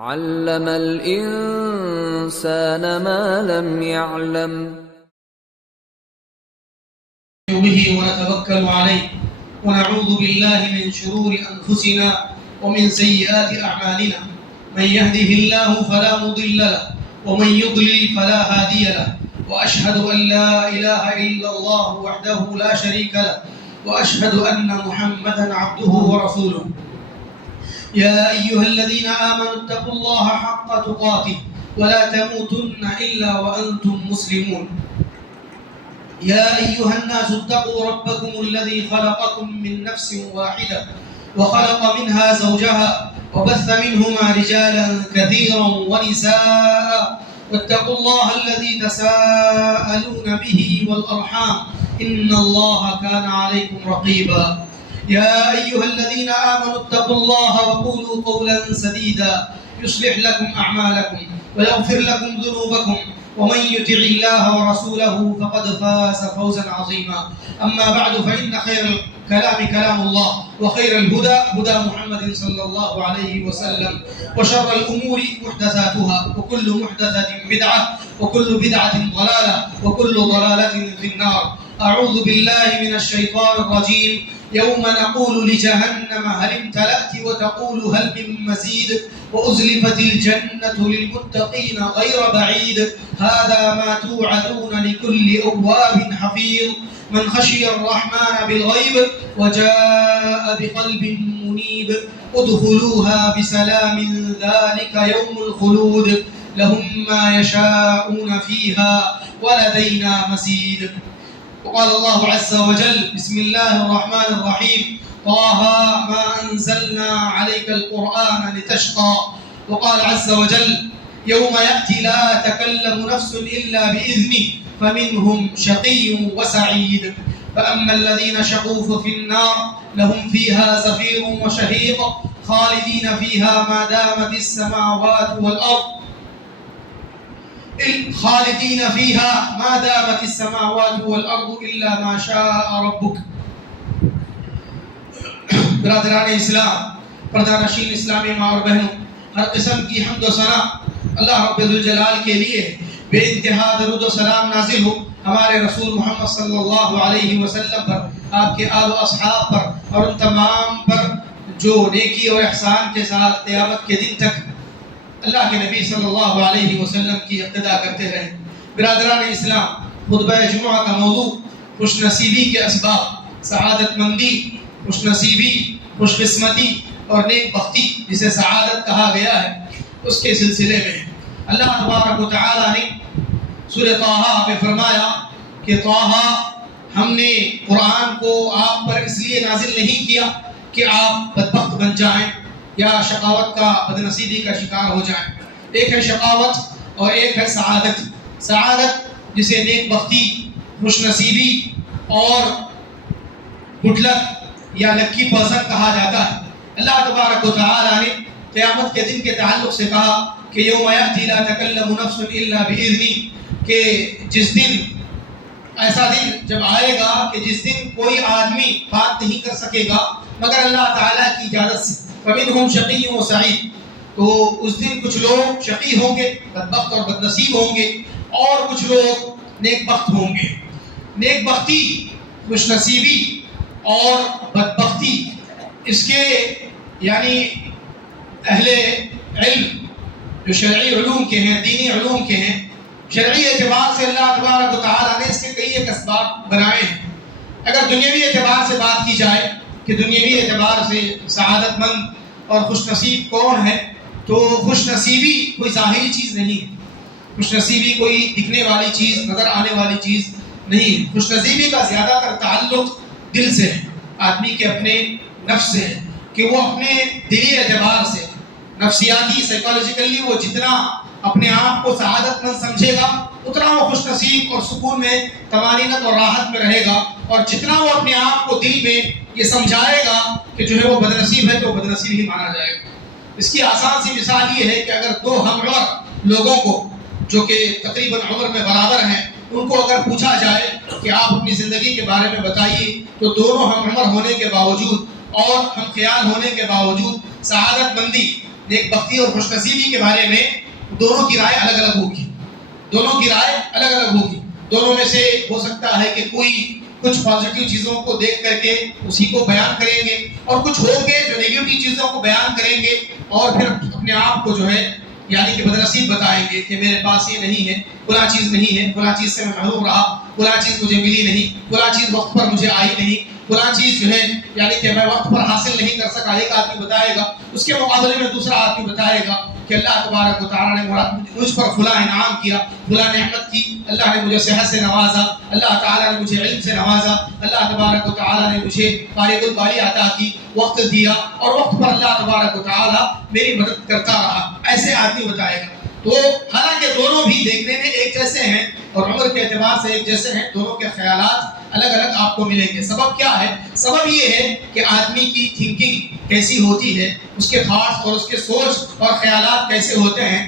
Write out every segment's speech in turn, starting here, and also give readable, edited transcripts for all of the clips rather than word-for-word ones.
علم الإنسان ما لم يعلم. به ونتوكل عليه ونعوذ بالله من شرور أنفسنا ومن سيئات أعمالنا. من يهده الله فلا مضل له ومن يضلل فلا هادي له. وأشهد أن لا إله إلا الله وحده لا شريك له وأشهد أن محمدا عبده ورسوله. يا أيها الذين آمنوا اتقوا الله حق تقاته ولا تموتن إلا وأنتم مسلمون. يا أيها الناس اتقوا ربكم الذي خلقكم من نفس واحدة وخلق منها زوجها وبث منهما رجالا كثيرا ونساء واتقوا الله الذي تساءلون به والأرحام إن الله كان عليكم رقيبا. يا أيها الذين آمنوا اتقوا الله وقولوا قولا سديدا يصلح لكم أعمالكم ويغفر لكم ذنوبكم ومن يطع الله ورسوله فقد فاز فوزا عظيما. أما بعد فإن خير الكلام كلام الله وخير الهدى هدى محمد صلى الله عليه وسلم وشر الأمور محدثاتها وكل محدثة بدعة وكل بدعة ضلالة وكل ضلالة في النار. أعوذ بالله من الشيطان الرجيم. يوم نقول لجهنم هل امتلأت وتقول هل من مزيد وأزلفت الجنة للمتقين غير بعيد. هذا ما توعدون لكل أواب حفيظ من خشي الرحمن بالغيب وجاء بقلب منيب. ادخلوها بسلام ذلك يوم الخلود لهم ما يشاءون فيها ولدينا مزيد. وقال الله عز وجل بسم الله الرحمن الرحيم طه ما أنزلنا عليك القرآن لتشقى. وقال عز وجل يوم يأتي لا تكلم نفس إلا بإذنه فمنهم شقي وسعيد. فأما الذين شقوا ففي النار لهم فيها زفير وشهيق خالدين فيها ما دامت السماوات والأرض خالدين فيها ما دامت السماوات والأرض إلا ما شاء ربك. برادران اسلام، پردانشین اسلامی ماں اور بہنوں، ہر قسم کی حمد و ثنا اللہ رب ذوالجلال کے لیے. بے انتہا درود و سلام نازل ہو ہمارے رسول محمد صلی اللہ علیہ وسلم پر، آپ کے آل و اصحاب پر اور ان تمام پر جو نیکی اور احسان کے ساتھ قیامت کے دن تک اللہ کے نبی صلی اللہ علیہ وسلم کی اقتداء کرتے رہے. برادران اسلام، خطبہ جمعہ کا موضوع خوش نصیبی کے اسباب، سعادت مندی، خوش نصیبی، خوش قسمتی اور نیک بختی جسے سعادت کہا گیا ہے، اس کے سلسلے میں اللہ تبارک و تعالی نے سورہ طٰہٰ میں فرمایا کہ طٰہٰ، ہم نے قرآن کو آپ پر اس لیے نازل نہیں کیا کہ آپ بدبخت بن جائیں یا شقاوت کا بدنصیبی کا شکار ہو جائیں. ایک ہے شقاوت اور ایک ہے سعادت. سعادت جسے نیک بختی، خوش نصیبی اور گڈلک یا لکی پرسن کہا جاتا ہے. اللہ تبارک و تعالی نے قیامت کے دن کے تعلق سے کہا کہ یوم یأتی لا تکلم نفس الا بإذنہ، کہ جس دن، ایسا دن جب آئے گا کہ جس دن کوئی آدمی بات نہیں کر سکے گا مگر اللہ تعالیٰ کی اجازت سے. فمنہم شقی و سعید، تو اس دن کچھ لوگ شقی ہوں گے، بدبخت اور بدنصیب ہوں گے، اور کچھ لوگ نیک بخت ہوں گے. نیک بختی، خوش نصیبی اور بدبختی، اس کے یعنی اہل علم جو شرعی علوم کے ہیں، دینی علوم کے ہیں، شرعی اعتبار سے اللہ تبارک و تعالیٰ نے اس کے کئی ایک اسباب بنائے ہیں. اگر دنیاوی اعتبار سے بات کی جائے کہ دنیاوی اعتبار سے سعادت مند اور خوش نصیب کون ہے، تو خوش نصیبی کوئی ظاہری چیز نہیں ہے. خوش نصیبی کوئی دکھنے والی چیز، نظر آنے والی چیز نہیں ہے. خوش نصیبی کا زیادہ تر تعلق دل سے ہے، آدمی کے اپنے نفس سے ہے، کہ وہ اپنے دلی اعتبار سے، نفسیاتی سائیکالوجیکلی وہ جتنا اپنے آپ کو سعادت مند سمجھے گا اتنا وہ خوش نصیب اور سکون میں، طمانینت اور راحت میں رہے گا. اور جتنا وہ اپنے آپ کو دل میں یہ سمجھائے گا کہ جو ہے وہ بدنصیب ہے تو بدنصیب ہی مانا جائے گا. اس کی آسان سی مثال یہ ہے کہ اگر دو ہم عمر لوگوں کو جو کہ تقریباً عمر میں برابر ہیں، ان کو اگر پوچھا جائے کہ آپ اپنی زندگی کے بارے میں بتائیے، تو دونوں ہم عمر ہونے کے باوجود اور ہم خیال ہونے کے باوجود سعادت مندی نیک بختی اور خوش نصیبی کے بارے میں دونوں کی رائے الگ الگ ہوگی، دونوں کی رائے الگ الگ ہوگی۔ دونوں میں سے ہو سکتا ہے کہ کوئی کچھ پازیٹیو چیزوں کو دیکھ کر کے اسی کو بیان کریں گے، اور کچھ ہوں گے جو نیگیٹو چیزوں کو بیان کریں گے اور پھر اپنے آپ کو جو ہے یعنی کہ بدنصیب بتائیں گے کہ میرے پاس یہ نہیں ہے، فلاں چیز نہیں ہے، فلاں چیز سے میں محروم رہا، فلاں چیز مجھے ملی نہیں، فلاں چیز وقت پر مجھے آئی نہیں، فلاں چیز جو ہے یعنی کہ میں وقت پر حاصل نہیں کر سکا۔ ایک آدمی بتائے گا، اس کے مقابلے میں دوسرا آدمی بتائے گا کہ اللہ تبارک و تعالیٰ نے مجھ پر فلاں انعام کیا، فلاں نعمت کی، اللہ نے مجھے صحت سے نوازا، اللہ تعالیٰ نے مجھے علم سے نوازا، اللہ تبارک و تعالیٰ نے مجھے فارغ البالی عطا کی، وقت دیا، اور وقت پر اللہ تبارک و تعالیٰ میری مدد کرتا رہا۔ ایسے آدمی بتائے گا۔ تو حالانکہ دونوں بھی دیکھنے میں ایک جیسے ہیں اور عمر کے اعتبار سے ایک جیسے ہیں، دونوں کے خیالات الگ الگ آپ کو ملیں گے۔ سبب کیا ہے؟ سبب یہ ہے کہ آدمی کی تھنکنگ کیسی ہوتی ہے، اس کے تھاٹس اور اس کے سوچ اور خیالات کیسے ہوتے ہیں،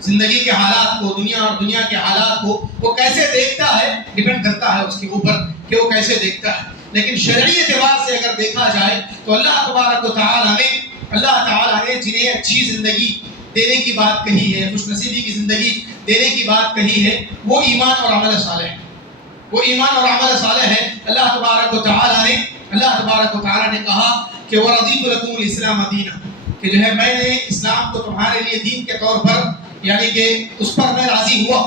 زندگی کے حالات کو، دنیا اور دنیا کے حالات کو وہ کیسے دیکھتا ہے، ڈیپینڈ کرتا ہے اس کے اوپر کہ وہ کیسے دیکھتا ہے۔ لیکن شرعی اعتبار سے اگر دیکھا جائے تو اللہ تبارک و تعالیٰ نے جنہیں اچھی زندگی دینے کی بات کہی ہے، خوش نصیبی کی زندگی دینے کی بات کہی ہے، وہ ایمان اور عمل صالح ہے، وہ ایمان اور عمل صالح ہے۔ اللہ تبارک و تعالیٰ نے کہا کہ وَرَضِيتُ لَكُمُ الْإِسْلَامَ دِينًا، کہ جو ہے میں نے اسلام کو تمہارے لیے دین کے طور پر یعنی کہ اس پر میں راضی ہوا،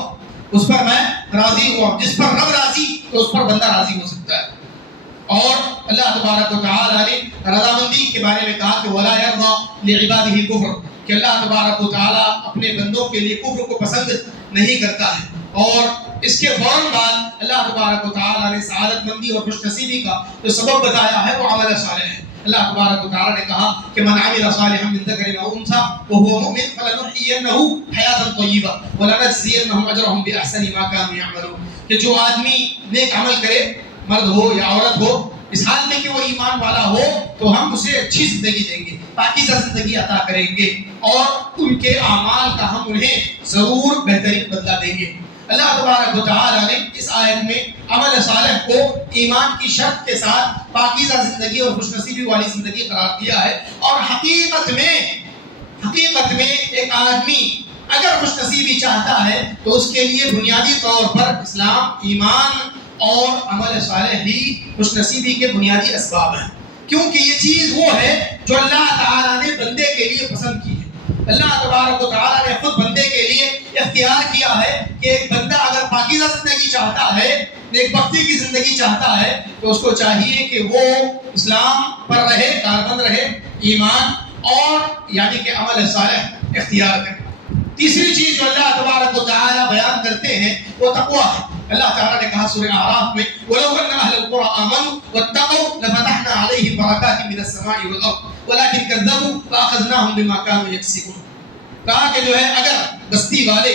اس پر میں راضی ہوا۔ جس پر رب راضی تو اس پر بندہ راضی ہو سکتا ہے۔ اور اللہ تبارک و تعالیٰ نے رضامندی کے بارے میں کہا کہ وَلَا يَرْضَى لِعِبَادِهِ الْكُفْرَ، کہ اللہ تبارک و تعالیٰ اپنے بندوں کے لیے کفر کو پسند نہیں کرتا ہے۔ اور اس کے فوراً بعد اللہ تبارک و تعالیٰ نے سعادت مندی اور خوش نصیبی کا جو سبب بتایا ہے وہ عمل صالح ہے۔ اللہ تبارک و تعالیٰ نے کہا کہ من عمل صالحا من ذکر او انثى وهو مؤمن فلنحيينه حیاتا طیبہ ولنجزینهم اجرهم باحسن ما كانوا يعملون، کہ جو آدمی نیک عمل کرے، مرد ہو یا عورت ہو، اس حال میں کہ وہ ایمان والا ہو تو ہم اسے اچھی زندگی دیں گے، پاکیزہ زندگی عطا کریں گے، اور ان کے اعمال کا ہم انہیں ضرور بہترین بدلہ دیں گے۔ اللہ تبارک و تعالیٰ نے اس آیت میں عمل صالح کو ایمان کی شرط کے ساتھ پاکیزہ زندگی اور خوش نصیبی والی زندگی قرار دیا ہے۔ اور حقیقت میں ایک آدمی اگر خوش نصیبی چاہتا ہے تو اس کے لیے بنیادی طور پر اسلام، ایمان اور عمل صالح ہی خوش نصیبی کے بنیادی اسباب ہیں، کیونکہ یہ چیز وہ ہے جو اللہ تعالیٰ نے بندے کے لیے پسند کی ہے۔ اللہ تبارک و تعالیٰ نے خود بندے کے لیے اختیار کیا ہے کہ ایک بندہ اگر پاکیزہ زندگی چاہتا ہے، نیک بختی کی زندگی چاہتا ہے، تو اس کو چاہیے کہ وہ اسلام پر رہے، کاربند رہے، ایمان اور یعنی کہ عمل صالح اختیار کرے۔ تیسری چیز جو اللہ تبارک و تعالیٰ بیان کرتے ہیں وہ تقویٰ ہے۔ اللہ تعالیٰ نے کہا سورہ اعراف میں وَلَوْ أَنَّ أَهْلَ الْقُرَىٰ آمَنُوا وَاتَّقَوْا لَفَتَحْنَا عَلَيْهِمْ بَرَكَاتٍ مِّنَ السَّمَاءِ وَالْأَرْضِ وَلَٰكِن كَذَّبُوا فَأَخَذْنَاهُم بِمَا كَانُوا يَكْسِبُونَ، کہا کہ جو ہے اگر بستی والے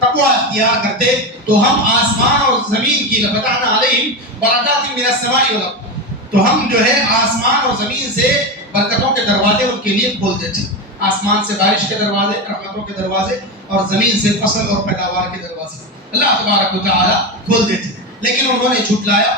تقویٰ اختیار کرتے تو ہم آسمان اور زمین کی لَفَتَحْنَا عَلَيْهِمْ بَرَكَاتٍ مِّنَ السَّمَاءِ وَالْأَرْضِ، تو ہم جو ہے آسمان اور زمین سے برکتوں کے دروازے ان کے لیے کھول دیتے، آسمان سے بارش کے دروازے، رحمتوں کے دروازے، اور زمین سے فصل اور پیداوار کے دروازے اللہ تبارک و تعالیٰ کھول دیتے۔ لیکن انہوں نے جھٹلایا،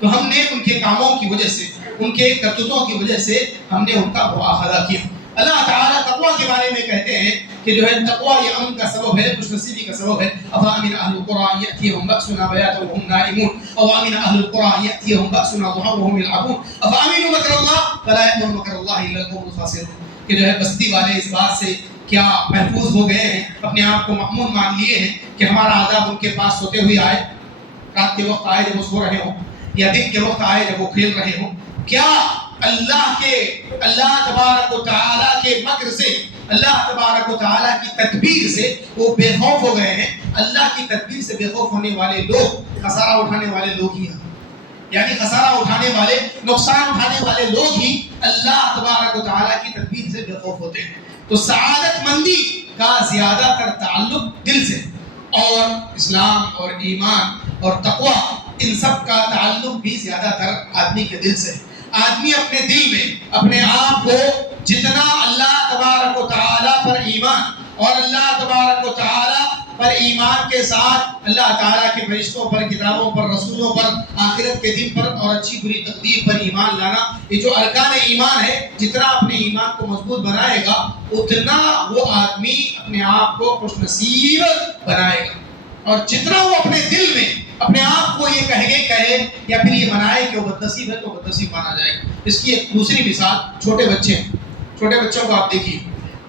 تو ہم نے ان کے کاموں کی وجہ سے، ان کے کرتوتوں کی وجہ سے ہم نے ان کا مواخذہ کیا۔ اللہ تعالیٰ تقویٰ کے بارے میں کہتے ہیں کہ جو ہے تقویٰ یہ امن کا سبب ہے، خوش نصیبی کا سبب ہے۔ أَفَأَمِنَ أَهْلُ الْقُرَىٰ يَأْتِيَهُمْ بَأْسُنَا بَيَاتًا وَهُمْ نَائِمُونَ أَوْ أَمِنَ أَهْلُ الْقُرَىٰ يَأْتِيَهُمْ بَأْسُنَا ضُحًى وَهُمْ يَلْعَبُونَ أَفَأَمِنُوا مَكْرَ اللَّهِ فَلَا يَأْمَنُ مَكْرَ اللَّهِ إِلَّا الْقَوْمُ الْخَاسِرُونَ، کہ جو ہے بستی والے اس بات سے کیا محفوظ ہو گئے ہیں، اپنے آپ کو مأمون مان لیے ہیں کہ ہمارا عذاب ان کے پاس سوتے ہوئے آئے، رات کے وقت آئے جب وہ سو رہے ہوں، یا دن کے وقت آئے جب وہ کھیل رہے ہوں۔ کیا اللہ تبارک و تعالیٰ کے مکر سے، اللہ تبارک و تعالیٰ کی تدبیر سے وہ بے خوف ہو گئے ہیں؟ اللہ کی تدبیر سے بے خوف ہونے والے لوگ خسارہ اٹھانے والے لوگ ہی ہیں، یعنی خسارہ اٹھانے والے، نقصان اٹھانے والے لوگ ہی اللہ تبارک و تعالیٰ کی تدبیر سے بے خوف ہوتے ہیں۔ تو سعادت مندی کا زیادہ تر تعلق دل سے، اور اسلام اور ایمان اور تقویٰ ان سب کا تعلق بھی زیادہ تر آدمی کے دل سے ہے۔ آدمی اپنے دل میں اپنے آپ کو جتنا اللہ تبارک و تعالیٰ پر ایمان اور اللہ تبارک و تعالیٰ پر ایمان کے ساتھ اللہ تعالیٰ کے فرشتوں پر، کتابوں پر، رسولوں پر، آخرت کے دن پر اور اچھی بری تقدیر پر ایمان لانا، یہ جو ارکان ایمان ہے، جتنا اپنے ایمان کو مضبوط بنائے گا اتنا وہ آدمی اپنے آپ کو خوش نصیب بنائے گا، اور جتنا وہ اپنے دل میں اپنے آپ کو یہ کہے یا پھر یہ منائے کہ وہ بدنصیب ہے تو بدنصیب مانا جائے گا۔ اس کی ایک دوسری مثال چھوٹے بچے ہیں، چھوٹے بچوں کو آپ دیکھیے،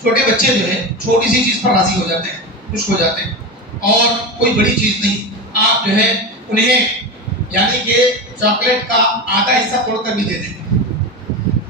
چھوٹے بچے جو ہے چھوٹی سی چیز پر راضی ہو جاتے ہیں، خوش ہو جاتے ہیں، اور کوئی بڑی چیز نہیں، آپ جو ہے انہیں یعنی کہ چاکلیٹ کا آدھا حصہ توڑ کر بھی دے دیں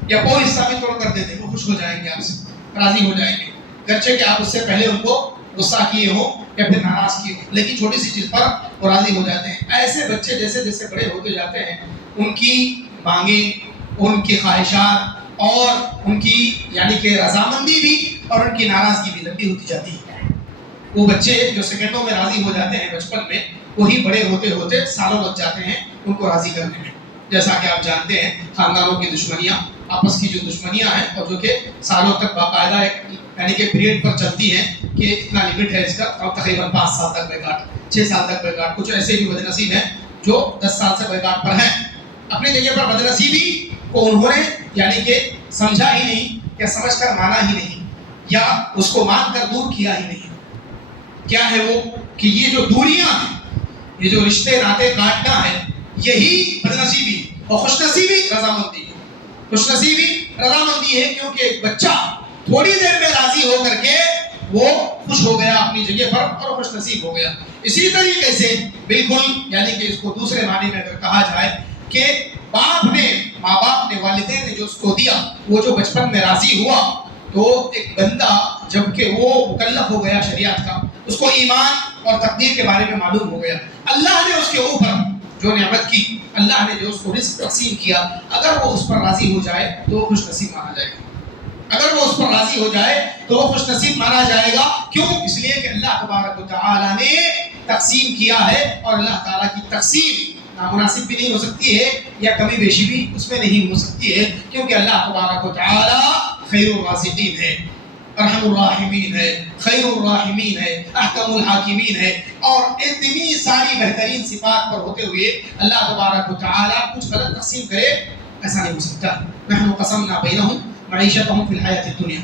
یا کوئی حصہ بھی توڑ کر دے دیں، وہ خوش ہو جائیں گے، آپ سے راضی ہو جائیں گے، گرچہ کہ آپ اس سے پہلے ان کو غصہ کیے ہو یا پھر ناراض کیے ہو، لیکن چھوٹی سی چیز پر وہ راضی ہو جاتے ہیں۔ ایسے بچے جیسے جیسے بڑے ہوتے جاتے ہیں، ان کی مانگیں، ان کی خواہشات اور ان کی یعنی کہ رضامندی بھی اور ان کی ناراضگی بھی لمبی ہوتی جاتی ہے۔ وہ بچے جو سیکنڈوں میں راضی ہو جاتے ہیں بچپن میں، وہی بڑے ہوتے ہوتے سالوں لگ جاتے ہیں ان کو راضی کرنے میں۔ جیسا کہ آپ جانتے ہیں، خاندانوں کی دشمنیاں، آپس کی جو دشمنیاں ہیں اور جو کہ سالوں تک باقاعدہ ایک یعنی کہ پیریڈ پر چلتی ہیں کہ اتنا لمٹ ہے اس کا، اور تقریباً 5 سال تک بیکاٹ، 6 سال تک بیکاٹ، کچھ ایسے بھی بد نصیب ہیں جو 10 سال سے بیکاٹ پر ہیں۔ اپنی جگہ پر بد نصیبی کو انہوں نے یعنی کہ سمجھا ہی نہیں یا سمجھ کر مانا ہی نہیں یا اس کو مان کر دور کیا ہی نہیں۔ کیا ہے وہ کہ یہ جو دوریاں ہیں، یہ جو رشتے ناطے کاٹنا ہے، یہی بد نصیبی اور خوش نصیبی رضامندی ہے۔ خوش نصیبی رضامندی ہے کیونکہ ایک بچہ تھوڑی دیر میں راضی ہو کر کے وہ خوش ہو گیا اپنی جگہ پر اور خوش نصیب ہو گیا۔ اسی طریقے سے بالکل یعنی کہ اس کو دوسرے معنی میں اگر کہا جائے کہ ماں باپ نے، والدین نے جو اس کو دیا، وہ جو بچپن میں راضی ہوا، تو ایک بندہ جب کہ وہ مکلف ہو گیا شریعت کا، اس کو ایمان اور تقدیر کے بارے میں معلوم ہو گیا، اللہ نے اس کے اوپر جو نعمت کی، اللہ نے جو اس کو رزق تقسیم کیا، اگر وہ اس پر راضی ہو جائے تو وہ خوش نصیب مانا جائے گا۔ اگر وہ اس پر راضی ہو جائے تو وہ خوش نصیب مانا جائے گا۔ کیوں؟ اس لیے کہ اللہ تبارک و تعالیٰ نے تقسیم کیا ہے، اور اللہ تعالیٰ کی تقسیم نامناسب بھی نہیں ہو سکتی ہے یا کمی بیشی بھی اس میں نہیں ہو سکتی ہے، کیونکہ اللہ تبارک و تعالیٰ خیر الرازقین ہے، ارحم الراحمین ہے، خیر الراحمین ہے، احکم الحاکمین ہے، اور اتنی ساری بہترین صفات پر ہوتے ہوئے اللہ تبارک و تعالیٰ کچھ غلط تقسیم کرے، ایسا نہیں ہو سکتا۔ نحن قسمنا بینہم معیشتہم فی الحیاۃ الدنیا،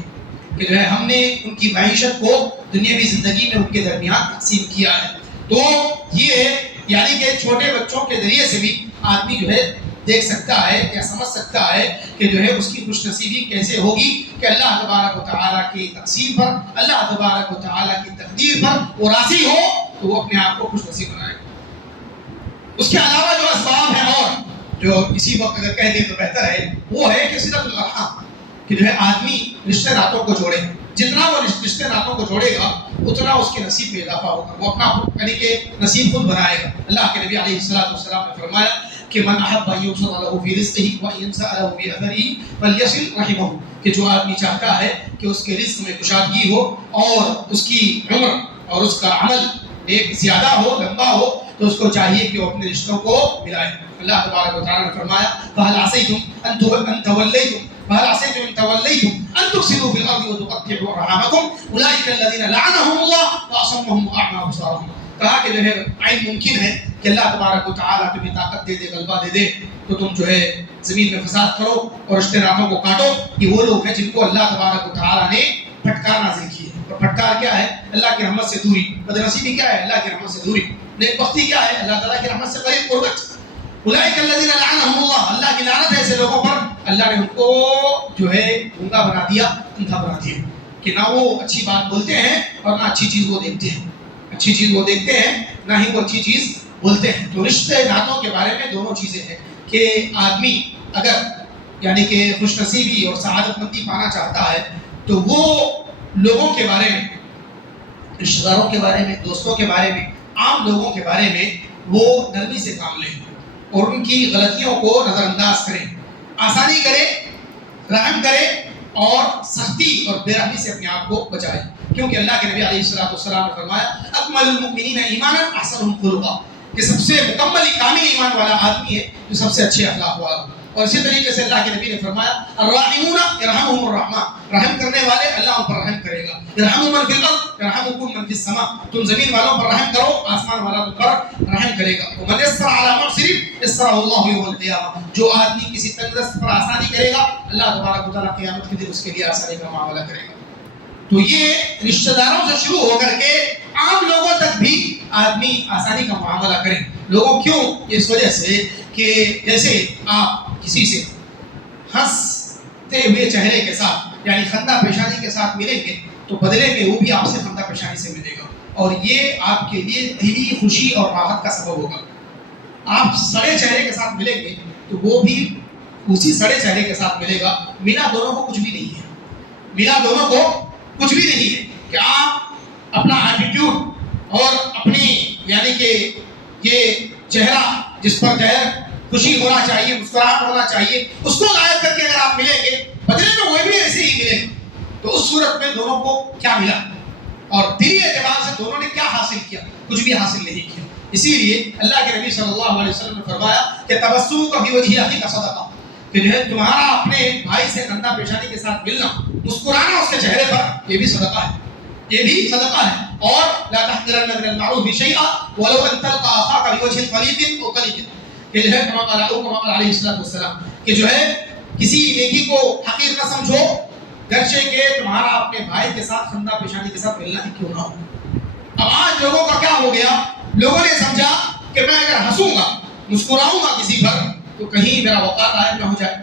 کہ جو ہے ہم نے ان کی معیشت کو دنیاوی زندگی میں ان کے درمیان تقسیم کیا ہے۔ تو یہ یعنی کہ چھوٹے بچوں کے ذریعے سے بھی آدمی جو ہے دیکھ سکتا ہے یا سمجھ سکتا ہے کہ جو ہے اس کی خوش نصیبی کیسے ہوگی کہ اللہ تبارک و تعالیٰ کی تقسیم پر، اللہ تبارک و تعالیٰ کی تقدیر پر وہ راضی ہو تو وہ اپنے آپ کو خوش نصیب بنائے گا۔ اس کے علاوہ جو اسباب ہیں اور جو اسی وقت اگر کہہ دیں تو بہتر ہے، وہ ہے کہ صلۃ الارحام، کہ جو ہے آدمی رشتے ناتوں کو جوڑے، جتنا وہ رشتے ناتوں کو جوڑے گا اتنا اس کے نصیب میں اضافہ ہوگا، وہ اپنا یعنی کہ نصیب خود بنائے گا۔ اللہ کے نبی علیہ السلام نے فرمایا کہ من احب ان یبسط له فی رزقه وان ينسأ له فی اثره فلیصل رحمه، کہ جو آدمی چاہتا ہے کہ اس کے رزق میں کشادگی ہو اور اس کی عمر اور اس کا عمل ایک زیادہ ہو، لمبا ہو، تو اس کو چاہیے کہ وہ اپنے رشتوں کو ملائے۔ اللہ تبارک و تعالیٰ نے فرمایا فهل عصیتم ان تولیتم فهل عصيتم إن توليتم أن تفسدوا في الأرض وتقطعوا أرحامكم أولئك الذين لعنهم الله وأصمهم وأعمى أبصارهم۔ کہا کہ جو ہے عین ممکن ہے کہ اللہ تبارک و تعالیٰ تمہیں طاقت دے دے، غلبہ دے دے، تو تم جو ہے زمین میں فساد کرو اور رشتے ناتوں کو کاٹو۔ یہ وہ لوگ ہیں جن کو اللہ تبارک و تعالیٰ نے پھٹکار نازل کی ہے، اور پھٹکار کیا ہے؟ اللہ کی رحمت سے دوری۔ بدنصیبی کیا ہے؟ اللہ کی رحمت سے دوری۔ نیک بختی کیا ہے؟ اللہ تعالیٰ کی رحمت سے قریب قربت۔ اولئک الذین لعنهم اللہ، اللہ کی لعنت ہے ایسے لوگوں پر، اللہ نے ان کو جو ہے گنگا بنا دیا، اندھا بنا دیا، کہ نہ وہ اچھی بات بولتے ہیں اور نہ اچھی چیز وہ دیکھتے ہیں، اچھی چیز وہ دیکھتے ہیں نہ ہی وہ اچھی چیز بولتے ہیں۔ تو رشتے ناتوں کے بارے میں دونوں چیزیں ہیں کہ آدمی اگر یعنی کہ خوش نصیبی اور سعادت مندی پانا چاہتا ہے تو وہ لوگوں کے بارے میں، رشتہ داروں کے بارے میں، دوستوں کے بارے میں، عام لوگوں کے بارے میں وہ نرمی سے کام لیں اور ان کی غلطیوں کو نظر انداز کریں، آسانی کرے، رحم کرے اور سختی اور بے رحمی سے اپنے آپ کو بچائے، کیونکہ اللہ کے نبی علیہ السلام نے فرمایا اکمل المؤمنین ایمانا احسنهم خلقا، کہ سب سے مکمل کامل ایمان والا آدمی ہے جو سب سے اچھے اخلاق والا۔ اور اسی طریقے سے اللہ کے نبی نے فرمایا الراحمون یرحمهم الرحمن، رحم کرنے والے اللہ ان پر رحم کرے گا. ارحموا من فی الارض یرحمکم من فی السماء. تم زمین والوں پر رحم کرو, آسمان والا تم پر رحم کرے گا. ومن یسر علی معسر یسرہ اللہ یوم القیامہ. جو آدمی کسی تنگدست پر آسانی کرے گا, اللہ تبارک و تعالیٰ قیامت کے دن اس کے لیے آسانی کا معاملہ کرے گا. تو یہ رشتہ داروں سے شروع ہو کر کے عام لوگوں تک بھی آدمی آسانی کا معاملہ کریں. لوگوں کیوں؟ اس وجہ سے کہ جیسے آپ کسی سے ہنستے ہوئے چہرے کے ساتھ یعنی خندہ پیشانی کے ساتھ ملیں گے تو بدلے میں وہ بھی آپ سے خندہ پیشانی سے ملے گا, اور یہ آپ کے لیے دلی خوشی اور راحت کا سبب ہوگا. آپ سڑے چہرے کے ساتھ ملیں گے تو وہ بھی اسی سڑے چہرے کے ساتھ ملے گا. ملا دونوں کو کچھ بھی نہیں ہے, ملا دونوں کو کچھ بھی نہیں ہے کہ آپ اپنا ایٹیٹیوڈ اور اپنی یعنی کہ یہ چہرہ جس پر جو ہے خوشی ہونا چاہیے, مسکراہٹ ہونا چاہیے, اس کو غائب کر کے اگر آپ ملیں گے بدلے میں وہ بھی ایسے ہی ملیں تو اس صورت میں دونوں کو کیا ملا اور دلی اعتبار سے دونوں نے کیا حاصل کیا؟ کچھ بھی حاصل نہیں کیا. اسی لیے اللہ کے نبی صلی اللہ علیہ وسلم نے فرمایا کہ تبسم کا فی وجہ اخیک صدقہ, کہ جو ہے تمہارا اپنے بھائی سے خندہ پیشانی کے ساتھ ملنا, مسکرانا اس کے چہرے پر, یہ بھی صدقہ ہے, یہ بھی صدقہ ہے. اور لا تحقرن من المعروف شیئا ولو ان تلقى اخاك بوجه طليق او قليل, کہ جو ہے کما قال علیہ السلام کہ جو ہے کسی نیکی کو حقیر نہ سمجھو گرچہ کہ تمہارا اپنے بھائی کے ساتھ خندہ پیشانی کے ساتھ ملنا ہی کیوں نہ ہو. اب آج لوگوں کا کیا ہو گیا, لوگوں نے سمجھا کہ میں اگر ہنسوں گا مسکراؤں گا کسی پر تو کہیں میرا وقار غائب نہ ہو جائے,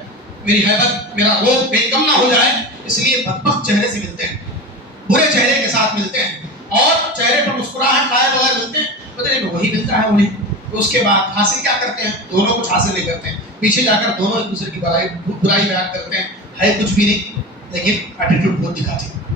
میری ہیبت, میرا روب بے کم نہ ہو جائے, اس لیے بدبخت چہرے سے ملتے ہیں, برے چہرے کے ساتھ ملتے ہیں اور چہرے پر مسکراہٹ لائے بغیر ملتے ہیں, بدلے میں وہی ملتا ہے انہیں. تو اس کے بعد حاصل کیا کرتے ہیں؟ دونوں کچھ حاصل نہیں کرتے ہیں, پیچھے جا کر دونوں ایک دوسرے کی برائی بیان کرتے ہیں. ہے کچھ بھی نہیں لیکن ایٹیٹیوڈ بہت دکھاتے ہیں,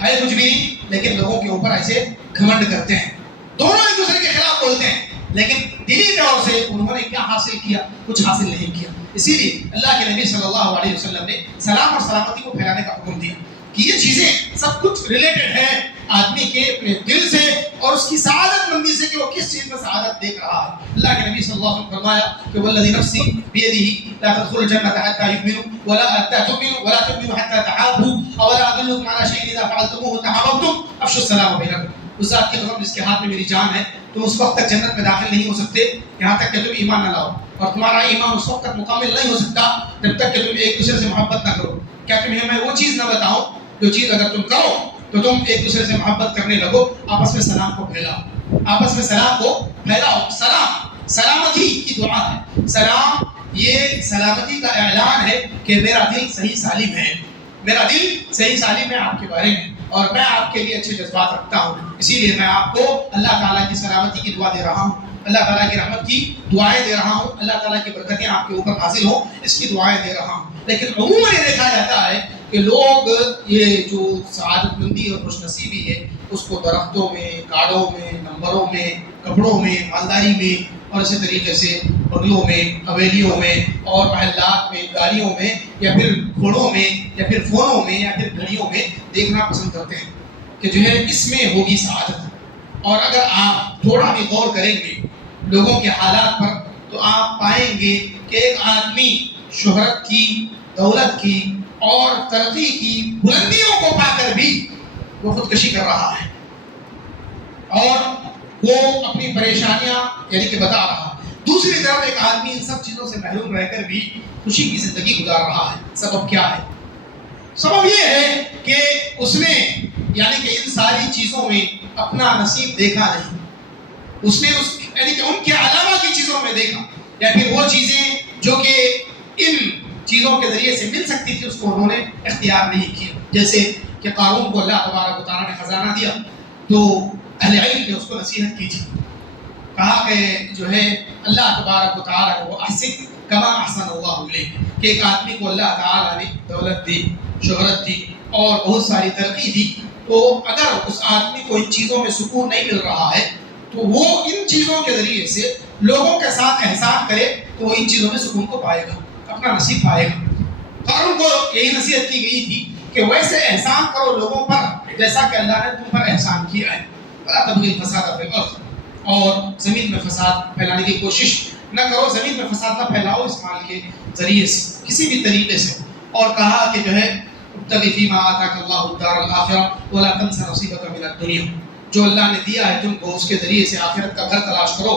ہے کچھ بھی نہیں لیکن لوگوں کے اوپر ایسے گھمنڈ کرتے ہیں. دونوں ایک دوسرے کے خلاف بولتے ہیں لیکن دلی طور سے انہوں نے کیا حاصل کیا؟ کچھ حاصل نہیں کیا. اسی لیے اللہ کے نبی صلی اللہ علیہ وسلم نے سلام اور سلامتی کو پھیلانے کا حکم دیا کہ یہ چیزیں سب کچھ ریلیٹڈ ہے آدمی کے اپنے دل سے اور اس کی سعادت مندی سے کہ وہ کس چیز میں سعادت دیکھ رہا ہے. اللہ کے نبی صلی اللہ علیہ وسلم فرمایا کہ والذی نفسی بیدہ لا تدخلوا الجنة حتى يؤمنوا ولا تؤمنوا حتى تحابوا اولا ادلكم على شيء اذا فعلتموه تحاببتم افشوا السلام بينكم. اس ذات کی قسم جس کے ہاتھ میں میری جان ہے, تم اس وقت تک جنت میں داخل نہیں ہو سکتے یہاں تک کہ تم ایمان نہ لاؤ, اور تمہارا ایمان اس وقت تک مکمل نہیں ہو سکتا جب تک کہ تم ایک دوسرے سے محبت نہ کرو. کیا تمہیں میں وہ چیز نہ بتاؤں جو چیز اگر تم کرو تو تم ایک دوسرے سے محبت کرنے لگو, آپس میں سلام کو پھیلاؤ, آپس میں سلام کو پھیلاؤ. سلام سلامتی کی دعا ہے. سلام یہ سلامتی کا اعلان ہے کہ میرا دل صحیح سالم ہے, میرا دل صحیح سالم ہے آپ کے بارے میں, اور میں آپ کے لیے اچھے جذبات رکھتا ہوں. اسی لیے میں آپ کو اللہ تعالیٰ کی سلامتی کی دعا دے رہا ہوں, اللہ تعالیٰ کی رحمت کی دعائیں دے رہا ہوں, اللہ تعالیٰ کی برکتیں آپ کے اوپر حاصل ہوں اس کی دعائیں دے رہا ہوں. لیکن عموماً یہ دیکھا جاتا ہے کہ لوگ یہ جو سعادت مندی اور خوش نصیبی ہے اس کو درختوں میں, کارڈوں میں, نمبروں میں, کپڑوں میں, مالداری میں اور اسی طریقے سے بنگلوں میں, حویلیوں میں اور محلات میں, گاڑیوں میں یا پھر گھوڑوں میں یا پھر فونوں میں یا پھر گھڑیوں میں دیکھنا پسند کرتے ہیں کہ جو ہے اس میں ہوگی سعادت. اور اگر آپ تھوڑا بھی غور کریں گے لوگوں کے حالات پر تو آپ پائیں گے کہ ایک آدمی شہرت کی, دولت کی اور ترقی کی بلندیوں کو پا کر بھی وہ خودکشی کر رہا ہے اور وہ اپنی پریشانیاں یعنی کہ بتا رہا ہے. دوسری طرف ایک آدمی ان سب چیزوں سے محروم رہ کر بھی خوشی کی زندگی گزار رہا ہے. سبب کیا ہے؟ سبب یہ ہے کہ اس نے یعنی کہ ان ساری چیزوں میں اپنا نصیب دیکھا نہیں, اس نے یعنی کہ ان کے علاوہ کی چیزوں میں دیکھا, یا پھر وہ چیزیں جو کہ ان چیزوں کے ذریعے سے مل سکتی تھی اس کو انہوں نے اختیار نہیں کیا. جیسے کہ قارون کو اللہ تبارک و تعالیٰ نے خزانہ دیا تو اہل علم نے اس کو نصیحت کی تھی, کہا کہ جو ہے اللہ تبارک و تعالیٰ کو احسن کما احسن اللہ علیہ, کہ ایک آدمی کو اللہ تعالیٰ نے دولت دی, شہرت دی اور بہت ساری ترقی دی, تو اگر اس آدمی کو ان چیزوں میں سکون نہیں مل رہا ہے تو وہ ان چیزوں کے ذریعے سے لوگوں کے ساتھ احسان کرے تو وہ ان چیزوں میں سکون کو پائے گا, اپنا نصیب پائے گا. قارون کو یہی نصیحت کی گئی تھی کہ ویسے احسان کرو لوگوں پر جیسا کہ اللہ نے تم پر احسان کیا ہے. ولا تبغوا الفساد فی الارض, اور زمین میں فساد پھیلانے کی کوشش نہ کرو, زمین میں فساد نہ پھیلاؤ اس مال کے ذریعے سے کسی بھی طریقے سے. اور کہا کہ جو ہے ابتغ فیما آتاک اللہ الدار الآخرہ ولا تنس نصیبک من الدنیا، جو اللہ نے دیا ہے تم کو اس کے ذریعے سے آخرت کا گھر تلاش کرو،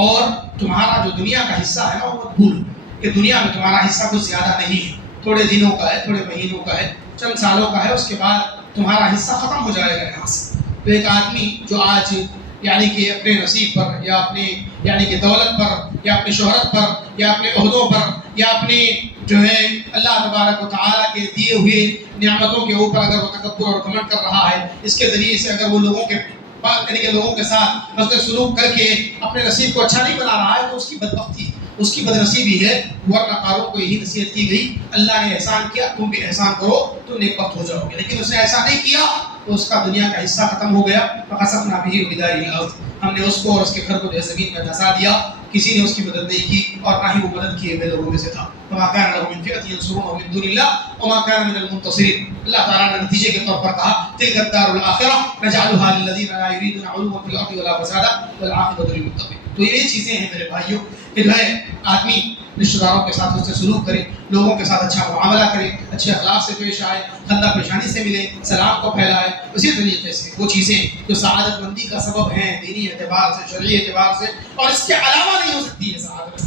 اور تمہارا جو دنیا کا حصہ ہے نا وہ مت بھولو کہ دنیا میں تمہارا حصہ کچھ زیادہ نہیں ہے، تھوڑے دنوں کا ہے، تھوڑے مہینوں کا ہے، چند سالوں کا ہے، اس کے بعد تمہارا حصہ ختم ہو جائے گا یہاں سے۔ تو ایک آدمی جو آج یعنی کہ اپنے نصیب پر یا اپنے یعنی کہ دولت پر یا اپنی شہرت پر یا اپنے عہدوں پر یا اپنے جو ہے اللہ تبارک و تعالیٰ کے دیے ہوئے نعمتوں کے اوپر اگر وہ تکبر اور گھمنڈ کر رہا ہے، اس کے ذریعے سے اگر وہ لوگوں کے ساتھ حسن سلوک کر کے اپنے نصیب کو اچھا نہیں بنا رہا ہے، تو اس کی بدبختی، اس کی بدنصیبی ہے۔ ورنہ قارون کو یہی نصیحت کی گئی، اللہ نے احسان کیا تم بھی احسان کرو تو نیک بخت ہو جاؤ گے، لیکن اس نے ایسا نہیں کیا تو اس کا دنیا کا حصہ ختم ہو گیا۔ فخسفنا به وبداره الارض، ہم نے اس کو اور اس کے گھر کو جو زمین میں دھسا دیا، کسی نے اس کی مدد نہیں کی اور نہ ہی وہ مدد کیے ہوئے لوگوں میں سے تھا۔ وما كان له من فئة ينصرونه من دون الله وما كان من المنتصرين، اللہ تعالیٰ نے نتیجے کے طور پر کہا تلك الدار الآخرة نجعلها للذين لا يريدون علوا في الأرض ولا فسادا والعاقبة للمتقين۔ تو یہ چیزیں ہیں میرے بھائیوں کہ جو ہے آدمی رشتہ داروں کے ساتھ اس سے سلوک کرے، لوگوں کے ساتھ اچھا معاملہ کرے، اچھے اخلاق سے پیش آئے، خندہ پیشانی سے ملے، سلام کو پھیلائے۔ اسی طریقے سے وہ چیزیں جو سعادت مندی کا سبب ہیں دینی اعتبار سے، شرعی اعتبار سے، اور اس کے علاوہ نہیں ہو سکتی ہے سعادت،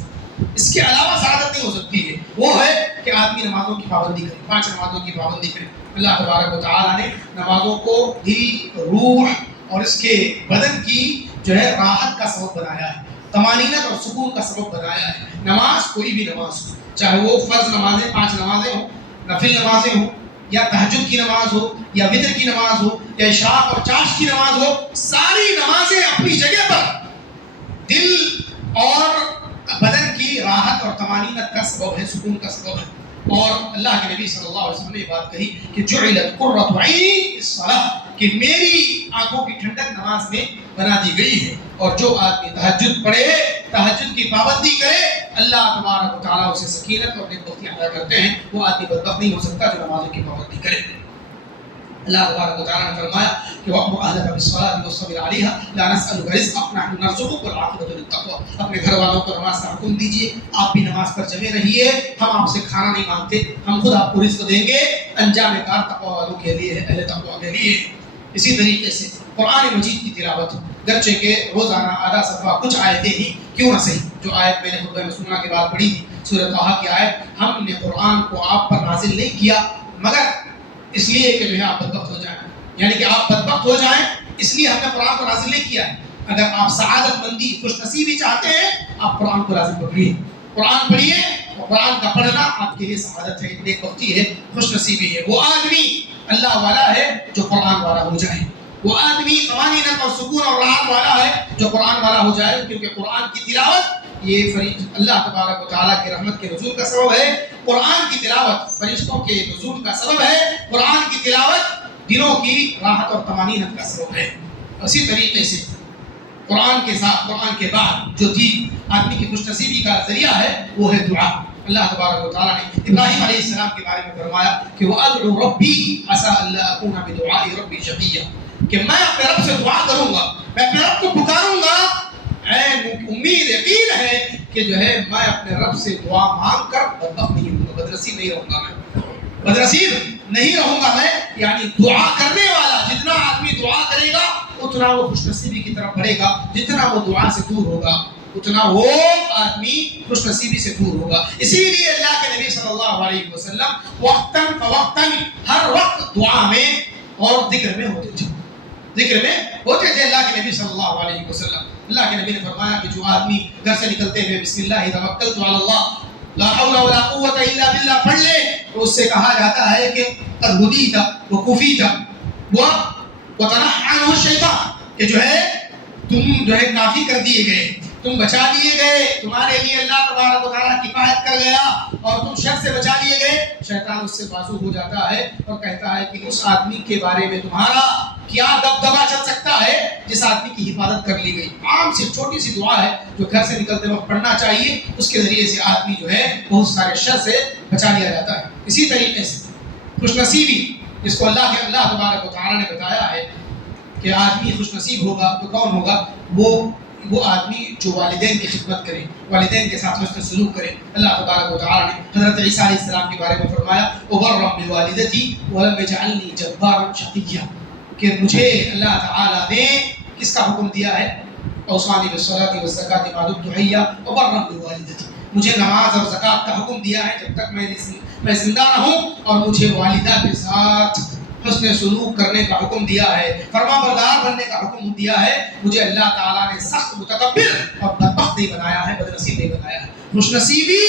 اس کے علاوہ سعادت نہیں ہو سکتی ہے، وہ ہے کہ آدمی نمازوں کی پابندی کرے، 5 نمازوں کی پابندی کرے۔ اللہ تبارک و تعالیٰ نے نمازوں کو دل، روح اور اس کے بدن کی جو ہے راحت کا سبب بنایا ہے، طمانینت اور سکون کا سبب بنایا ہے۔ نماز کوئی بھی نماز ہو، چاہے وہ فرض نمازیں 5 نمازیں ہوں، نفل نمازیں ہوں، یا تہجد کی نماز ہو، یا وتر کی نماز ہو، یا اشراق اور چاشت کی نماز ہو، ساری نمازیں اپنی جگہ پر دل اور بدن کی راحت اور طمانینت کا سبب ہے، سکون کا سبب ہے۔ اور اللہ کے نبی صلی اللہ علیہ وسلم نے یہ بات کہی کہ جعلت قرۃ عینی فی الصلاۃ، کہ میری آنکھوں کی ٹھنڈک نماز میں بنا دی گئی ہے۔ اور جو آدمی تہجد پڑھے، تہجد کی پابندی کرے، اللہ تبارک و تعالیٰ اسے سکینت اور نیکبختی عطا کرتے ہیں۔ وہ آدمی بدبخت نہیں ہو سکتا جو نمازوں کی پابندی کرے۔ اللہ تبارک و تعالیٰ نے فرمایا کہ وَأْمُرْ أَهْلَكَ بِالصَّلَاةِ وَاصْطَبِرْ عَلَيْهَا لَا نَسْأَلُكَ رِزْقًا نَحْنُ نَرْزُقُكَ وَالْعَاقِبَةُ لِلتَّقْوَىٰ، اپنے گھر والوں کو نماز کا حکم دیجیے، آپ بھی نماز پر جمے رہیے، ہم آپ سے کھانا نہیں مانگتے، ہم خود آپ کو رزق دیں گے، انجام کار تقویٰ والوں کے لیے ہے، اہل تقویٰ کے لیے۔ اسی طریقے سے قرآن مجید کی تلاوت، گرچہ کہ روزانہ آدھا صفحہ کچھ آیتیں ہی کیوں نہ صحیح، جو آیت میں نے خطبہ مسنونہ کے بعد پڑھی تھی سورۃ طٰہٰ کی آیت، ہم نے قرآن کو آپ پر نازل نہیں کیا مگر اس لیے کہ جو ہے آپ بدبخت ہو جائیں، یعنی کہ آپ بدبخت ہو جائیں اس لیے ہم نے قرآن کو نازل نہیں کیا ہے۔ اگر آپ سعادت مندی، خوش نصیبی چاہتے ہیں، آپ قرآن کو لازم پڑھیے، قرآن پڑھیے، اور قرآن کا پڑھنا آپ کے لیے سعادت ہے، نیکبختی ہے، خوش نصیبی ہے۔ وہ آدمی اللہ والا ہے جو قرآن والا ہو جائے، وہ آدمی طمانینت اور سکون اور راحت والا ہے جو قرآن والا ہو جائے، کیونکہ قرآن کی تلاوت یہ اللہ تبارک و تعالیٰ کی رحمت کے نزول کا سبب ہے، قرآن کی تلاوت فرشتوں کے نزول کا سبب ہے، قرآن کی تلاوت دلوں کی راحت اور طمانینت کا سبب ہے۔ اسی طریقے سے قرآن کے ساتھ، قرآن کے بعد جو چیز آدمی کی خوش نصیبی کا ذریعہ ہے وہ ہے دعا۔ اللہ تبارک و تعالیٰ نے ابراہیم علیہ السلام کے بارے میں فرمایا کہ وَأَدْعُو رَبِّي عَسَىٰ أَلَّا أَكُونَ بِدُعَاءِ رَبِّي شَقِيًّا، کہ میں اپنے رب سے دعا کروں گا، میں اپنے رب کو پکاروں گا، امید یقین ہے کہ جو ہے میں اپنے رب سے دعا مانگ کر بدبخت نہیں ہوں گا، بدنصیب نہیں رہوں گا، میں بدنصیب نہیں رہوں گا میں۔ یعنی دعا کرنے والا، جتنا آدمی دعا کرے گا اتنا وہ خوش نصیبی کی طرف بڑھے گا، جتنا وہ دعا سے دور ہوگا اتنا وہ آدمی خوش نصیبی سے دور ہوگا۔ اسی لیے اللہ کے نبی صلی اللہ علیہ وسلم وقتاً فوقتاً ہر وقت دعا میں اور ذکر میں ہوتے تھے، ذکر میں ہوتے تھے اللہ کے نبی صلی اللہ علیہ وسلم۔ اللہ کے نبی نے فرمایا کہ جو آدمی گھر سے نکلتے ہوئے بسم اللہ توکلت علی اللہ لا حول ولا قوت الا باللہ پڑھ لے تو اس سے کہا جاتا ہے کہ قد ہدیت وکفیت وتنحى عنہ الشیطان، کہ جو ہے تم جو ہے کافی کر دیے گئے، تم بچا لیے گئے، تمہارے لیے اللہ تبارک و تعالیٰ کفایت کر گیا اور تم شر سے بچا لیے گئے۔ شیطان اس سے بازو ہو جاتا ہے اور کہتا ہے کہ اس آدمی کے بارے میں تمہارا کیا دبدبا چل سکتا ہے جس آدمی کی حفاظت کر لی گئی۔ عام سی چھوٹی سی دعا ہے جو گھر سے نکلتے وقت پڑھنا چاہیے، اس کے ذریعے سے آدمی جو ہے بہت سارے شر سے بچا لیا جاتا ہے۔ اسی طریقے سے خوش نصیبی جس کو اللہ تبارک و تعالیٰ نے بتایا ہے کہ آدمی خوش نصیب ہوگا تو کون ہوگا؟ وہ وہ آدمی جو والدین کی خدمت کرے، والدین کے ساتھ حسن سلوک کرے. اللہ تبارک و تعالیٰ نے حضرت عیسیٰ علیہ السلام کے بارے میں فرمایا وَبَرًّا بِوَالِدَتِي وَلَمْ يَجْعَلْنِي جَبَّارًا شَقِيًّا، کہ مجھے اللہ تعالیٰ نے کس کا حکم دیا ہے؟ اوصانی بالصلاۃ والزکاۃ ما دمت حیا وبرا بوالدتی، مجھے نماز اور زکوٰۃ کا حکم دیا ہے جب تک میں زندہ رہوں، اور مجھے والدہ کے ساتھ حسن سلوک کرنے کا حکم دیا ہے، فرما بردار بننے کا حکم دیا ہے. مجھے اللہ تعالیٰ نے سخت متکبر اور بدبخت نہیں بنایا ہے، بدنصیب نہیں بنایا ہے. خوش نصیبی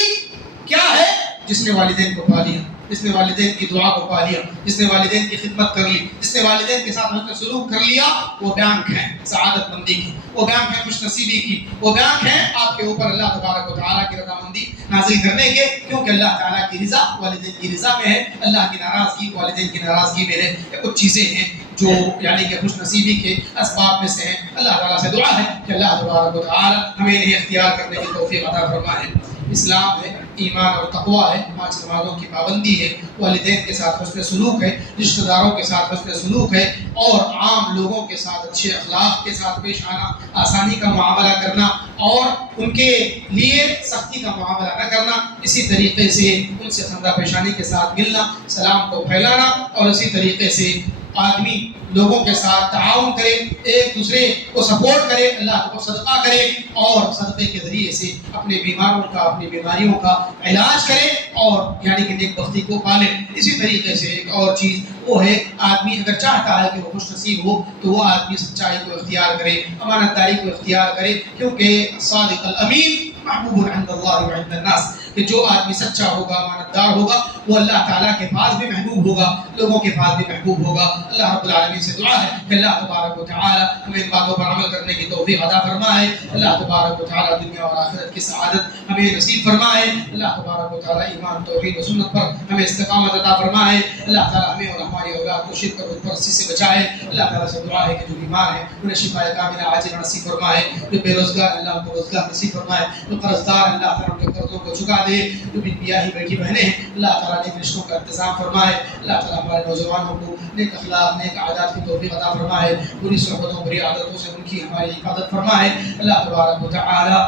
کیا ہے؟ جس نے والدین کو پا لیا، جس نے والدین کی دعا کو پا لیا، جس نے والدین کی خدمت کر لی، جس نے والدین کے ساتھ حسن سلوک کر لیا، وہ بینک ہے سعادت مندی کی، وہ بینک ہے خوش نصیبی کی، وہ بینک ہے آپ کے اوپر اللہ تبارک و تعالیٰ کی رضامندی نازل کرنے کے، کیونکہ اللہ تعالیٰ کی رضا والدین کی رضا میں ہے، اللہ کی ناراضگی والدین کی ناراضگی میں ہے. یہ کچھ چیزیں ہیں جو یعنی کہ خوش نصیبی کے اسباب میں سے ہیں. اللہ تعالیٰ سے دعا ہے کہ اللہ تبارک و تعالیٰ ہمیں انہیں اختیار کرنے کی توفیق عطا فرمائے. اسلام ہے، ایمان اور تقویٰ ہے، 5 نمازوں کی پابندی ہے، والدین کے ساتھ حسن سلوک ہے، رشتہ داروں کے ساتھ حسن سلوک ہے، اور عام لوگوں کے ساتھ اچھے اخلاق کے ساتھ پیش آنا، آسانی کا معاملہ کرنا اور ان کے لیے سختی کا معاملہ نہ کرنا. اسی طریقے سے ان سے خندہ پیشانی کے ساتھ ملنا، سلام کو پھیلانا، اور اسی طریقے سے آدمی لوگوں کے ساتھ تعاون کرے، ایک دوسرے کو سپورٹ کرے، اللہ کو صدقہ کرے، اور صدقے کے ذریعے سے اپنے بیماروں کا، اپنی بیماریوں کا علاج کرے، اور یعنی کہ نیک بختی کو پالے. اسی طریقے سے ایک اور چیز وہ ہے، آدمی اگر چاہتا ہے کہ وہ خوش نصیب ہو تو وہ آدمی سچائی کو اختیار کرے، امانت داری کو اختیار کرے، کیونکہ صادق الامین محبوب عند اللہ وعند الناس، کہ جو آدمی سچا ہوگا، امانت دار ہوگا، وہ اللہ تعالیٰ کے پاس بھی محبوب ہوگا، لوگوں کے پاس بھی محبوب ہوگا. اللہ رب العالمین سے دعا ہے کہ اللہ تبارک و تعالیٰ ہمیں ان باتوں پر عمل کرنے کی توفیق عطا فرمائے. اللہ تبارک و تعالیٰ دنیا اور آخرت کی سعادت ہمیں نصیب فرمائے. اللہ تبارک و تعالیٰ ایمان، توحید و سنت پر ہمیں استقامت عطا فرمائے. اللہ تعالیٰ ہمیں اور ہماری اولاد کو شرک اور بت پرستی سے بچائے. اللہ تعالیٰ سے دعا ہے کہ جو بیمار ہیں انہیں شفا کاملہ عاجلہ نصیب فرمائے، جو بے روزگار اللہ ان کو روزگار نصیب فرمائے، جو قرض دار اللہ تعالیٰ ان کے قرضوں کو چکا دے، جو بھی بیاہی بیٹی بہنیں ہیں اللہ تعالیٰ نیک رشتوں کا انتظام فرمائے. اللہ تعالیٰ ہمارے نوجوانوں کو نیک اخلاق، نیک عادات کی توفیق عطا فرمائے، بری صحبتوں، بری عادتوں سے ان کی ہماری حفاظت فرمائے. اللہ تبارک و تعالیٰ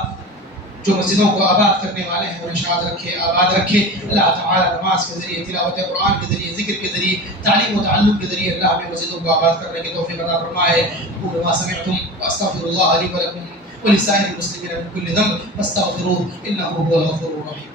جو مسجدوں کو آباد کرنے والے ہیں انہیں شاد رکھے، آباد رکھے. اللہ تعالیٰ نماز کے ذریعے، تلاوت قرآن کے ذریعے، ذکر کے ذریعے، تعلیم و تعلم کے ذریعے اللہ ہمیں مسجدوں کو آباد کرنے کی توفیق عطا فرمائے. قولوا ما سمعتم واستغفر الله لي ولكم ولسائر المسلمين من كل ذنب فاستغفروه انه هو الغفور الرحيم.